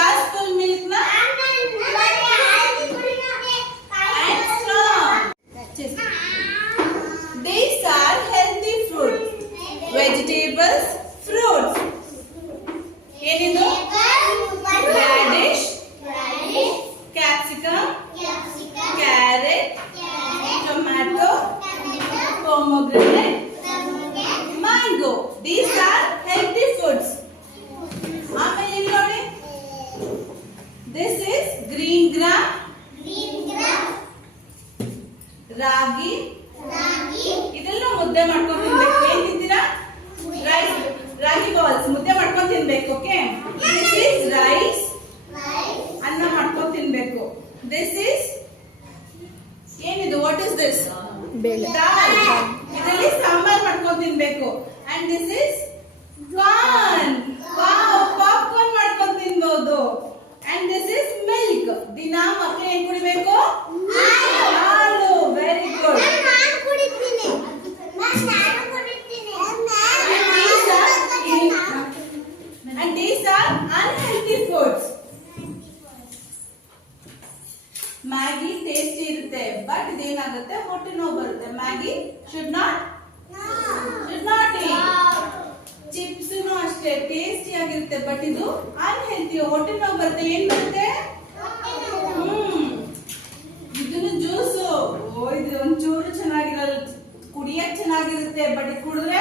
Glass full milk ನ and strong. These are healthy fruits. Vegetables, fruits. ಏನಿದು? Radish, capsicum, carrot, tomato, pomegranate, mango. These are healthy foods. ಆಮೇಲೆ ಇಲ್ಲಿ ನೋಡಿ, this is green gram, ರಾಗಿ. ಇದೆಲ್ಲ ಮುದ್ದೆ ಮಾಡ್ಕೊಂಡು ತಿನ್ಬೇಕು. ಏನ್ ತಿಂತೀರಾ? ರೈಸ್, ರಾಗಿ ಬಾಲ್ಸ್ ಮುದ್ದೆ ಮಾಡ್ಕೊಂಡು ತಿನ್ಬೇಕು. ಓಕೆ, ದಿಸ್ ಇಸ್ ರೈಸ್, ಅನ್ನ ಮಾಡ್ಕೊಂಡು ತಿನ್ಬೇಕು. ದಿಸ್ ಇಸ್ ಏನಿದು? What is this? ದಾಲ್. ಇದರಲ್ಲಿ ಸಾಂಬಾರ್ ಮಾಡ್ಕೊಂಡು ತಿನ್ಬೇಕು. And this is corn. Wow, popcorn ಮಾಡ್ಕೊಂಡು ತಿನ್ಬಹುದು. And this is milk. ದಿನ ಮಕ್ಕಳು ಏನ್ ಕುಡಿಬೇಕು? ಹಾಲು. Very good. And these are unhealthy foods. Maggi tasty ಇರುತ್ತೆ, ಬಟ್ ಇದೇನಾಗುತ್ತೆ? ಹೊಟ್ಟೆ ನೋವು ಬರುತ್ತೆ. Maggi should not eat. Chips ಅಷ್ಟೇ ಟೇಸ್ಟಿ ಆಗಿರುತ್ತೆ, ಬಟ್ ಇದು ಅನ್ಹೆಲ್ತಿ. ಹೊಟ್ಟೆ ನೋವು ಬರುತ್ತೆ. ಏನ್ ಬರುತ್ತೆ? ಇದನ್ನು ಜ್ಯೂಸು. ಇದು ಒಂಚೂರು ಚೆನ್ನಾಗಿರಲ್ಲ, ಕುಡಿಯಕ್ ಚೆನ್ನಾಗಿರುತ್ತೆ, ಬಟ್ ಕುಡಿದ್ರೆ